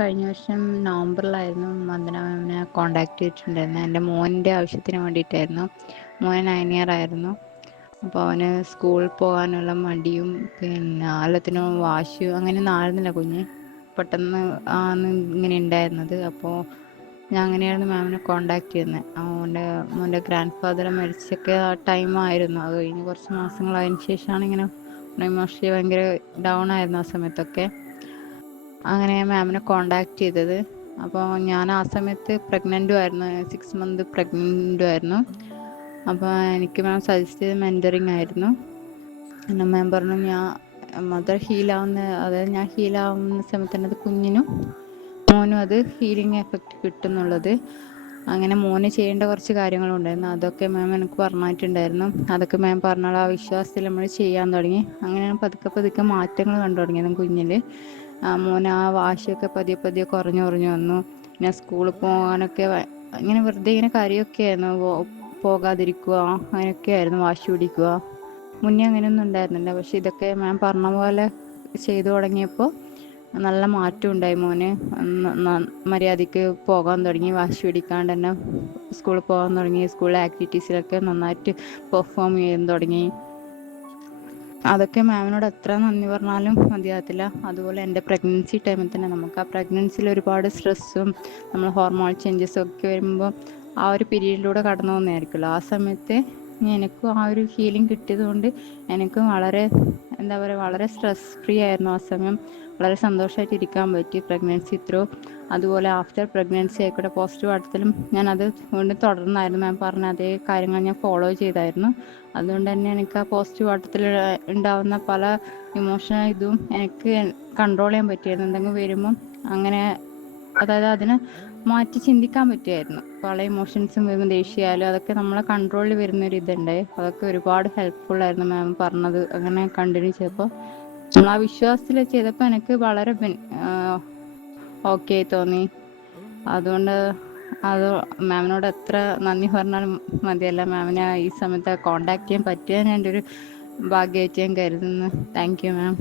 കഴിഞ്ഞ വർഷം നവംബറിലായിരുന്നു വന്ദന മാമിനെ കോണ്ടാക്ട് ചെയ്തിട്ടുണ്ടായിരുന്നത്. എൻ്റെ മോൻ്റെ ആവശ്യത്തിന് വേണ്ടിയിട്ടായിരുന്നു. മോൻ 9 ഇയർ ആയിരുന്നു. അപ്പോൾ അവന് സ്കൂളിൽ പോകാനുള്ള മടിയും പിന്നെ എല്ലാത്തിനും വാശിയും അങ്ങനെയൊന്നും ആയിരുന്നില്ല കുഞ്ഞ്. പെട്ടെന്ന് ആണ് ഇങ്ങനെ ഉണ്ടായിരുന്നത്. അപ്പോൾ ഞാൻ അങ്ങനെയായിരുന്നു മാമിനെ കോണ്ടാക്ട് ചെയ്യുന്നത്. മോൻ്റെ ഗ്രാൻഡ് ഫാദർ മരിച്ചൊക്കെ ആ ടൈമായിരുന്നു. അത് കഴിഞ്ഞ് കുറച്ച് മാസങ്ങളായതിനു ശേഷമാണ് ഇങ്ങനെ ഇമോഷണലി ഭയങ്കര ഡൗൺ ആയിരുന്നു ആ സമയത്തൊക്കെ. അങ്ങനെ മാമിനെ കോണ്ടാക്ട് ചെയ്തത്. അപ്പോൾ ഞാൻ ആ സമയത്ത് പ്രഗ്നൻറ്റും ആയിരുന്നു, 6 മന്ത് പ്രഗ്നൻറ്റും ആയിരുന്നു. അപ്പോൾ എനിക്ക് മാം സജസ്റ്റ് ചെയ്ത് മെൻറ്ററിങ് ആയിരുന്നു. പിന്നെ മാം പറഞ്ഞു ഞാൻ മദർ അതായത് ഞാൻ ഹീലാവുന്ന സമയത്ത് തന്നെ അത് കുഞ്ഞിനും മോനും അത് ഹീലിംഗ് എഫക്റ്റ് കിട്ടുന്നുള്ളത്. അങ്ങനെ മോന് ചെയ്യേണ്ട കുറച്ച് കാര്യങ്ങളുണ്ടായിരുന്നു. അതൊക്കെ മാം എനിക്ക് പറഞ്ഞിട്ടുണ്ടായിരുന്നു. അതൊക്കെ മാം പറഞ്ഞാൽ ആ വിശ്വാസത്തിൽ നമ്മൾ ചെയ്യാൻ തുടങ്ങി. അങ്ങനെയാണ് പതുക്കെ മാറ്റങ്ങൾ കണ്ടു തുടങ്ങിയത് കുഞ്ഞിൽ. മോന് ആ വാശിയൊക്കെ പതിയെ കുറഞ്ഞു വന്നു. പിന്നെ സ്കൂളിൽ പോകാനൊക്കെ ഇങ്ങനെ വെറുതെ ഇങ്ങനെ കരയൊക്കെ ആയിരുന്നു, പോകാതിരിക്കുക, അങ്ങനെയൊക്കെ ആയിരുന്നു, വാശി പിടിക്കുക. മുന്നേ അങ്ങനെയൊന്നും ഉണ്ടായിരുന്നില്ല. പക്ഷെ ഇതൊക്കെ മാം പറഞ്ഞ പോലെ ചെയ്തു തുടങ്ങിയപ്പോൾ നല്ല മാറ്റം ഉണ്ടായി. മോന് മര്യാദയ്ക്ക് പോകാൻ തുടങ്ങി, വാശി പിടിക്കാണ്ട് തന്നെ സ്കൂളിൽ പോകാൻ തുടങ്ങി. സ്കൂളിലെ ആക്ടിവിറ്റീസിലൊക്കെ നന്നായിട്ട് പെർഫോം ചെയ്യാൻ തുടങ്ങി. അതൊക്കെ മാമിനോട് എത്ര നന്ദി പറഞ്ഞാലും മതിയാകത്തില്ല. അതുപോലെ എൻ്റെ പ്രഗ്നൻസി ടൈമിൽ തന്നെ നമുക്ക് ആ പ്രഗ്നൻസിയിൽ ഒരുപാട് സ്ട്രെസ്സും നമ്മൾ ഹോർമോൺ ചേഞ്ചസും ഒക്കെ വരുമ്പോൾ ആ ഒരു പീരീഡിലൂടെ കടന്നു പോകുന്നതായിരിക്കുമല്ലോ. ആ സമയത്ത് എനിക്കും ആ ഒരു ഹീലിംഗ് കിട്ടിയത് കൊണ്ട് എനിക്കും വളരെ സ്ട്രെസ് ഫ്രീ ആയിരുന്നു ആ സമയം. വളരെ സന്തോഷമായിട്ട് ഇരിക്കാൻ പറ്റി പ്രഗ്നൻസി ത്രൂ. അതുപോലെ ആഫ്റ്റർ പ്രഗ്നൻസി ആയിക്കോട്ടെ പോസ്റ്റ് പാർട്ടത്തിലും ഞാനത് വീണ്ടും തുടർന്നായിരുന്നു. മാം പറഞ്ഞ അതേ കാര്യങ്ങൾ ഞാൻ ഫോളോ ചെയ്തായിരുന്നു. അതുകൊണ്ട് തന്നെ എനിക്ക് ആ പോസ്റ്റ് പാർട്ടത്തിൽ ഉണ്ടാവുന്ന പല ഇമോഷണൽ ഇതും എനിക്ക് കൺട്രോൾ ചെയ്യാൻ പറ്റിയായിരുന്നു. എന്തെങ്കിലും വരുമ്പം അങ്ങനെ അതായത് അതിനെ മാറ്റി ചിന്തിക്കാൻ പറ്റുമായിരുന്നു. പല ഇമോഷൻസും വരുമ്പോൾ ദേഷ്യമായാലും അതൊക്കെ നമ്മളെ കൺട്രോളിൽ വരുന്നൊരു ഇതുണ്ട്. അതൊക്കെ ഒരുപാട് ഹെൽപ്ഫുള്ളായിരുന്നു മാം പറഞ്ഞത്. അങ്ങനെ കണ്ടിന്യൂ ചെയ്തപ്പോൾ നമ്മൾ ആ വിശ്വാസത്തിൽ ചെയ്തപ്പോൾ എനിക്ക് വളരെ ഓക്കെ തോന്നി. അതുകൊണ്ട് അത് മാമിനോട് എത്ര നന്ദി പറഞ്ഞാലും മതിയല്ല. മാമിനെ ഈ സമയത്ത് കോണ്ടാക്ട് ചെയ്യാൻ പറ്റിയ എൻ്റെ ഒരു ഭാഗ്യമായിട്ട് ഞാൻ കരുതുന്നു. Thank you ma'am.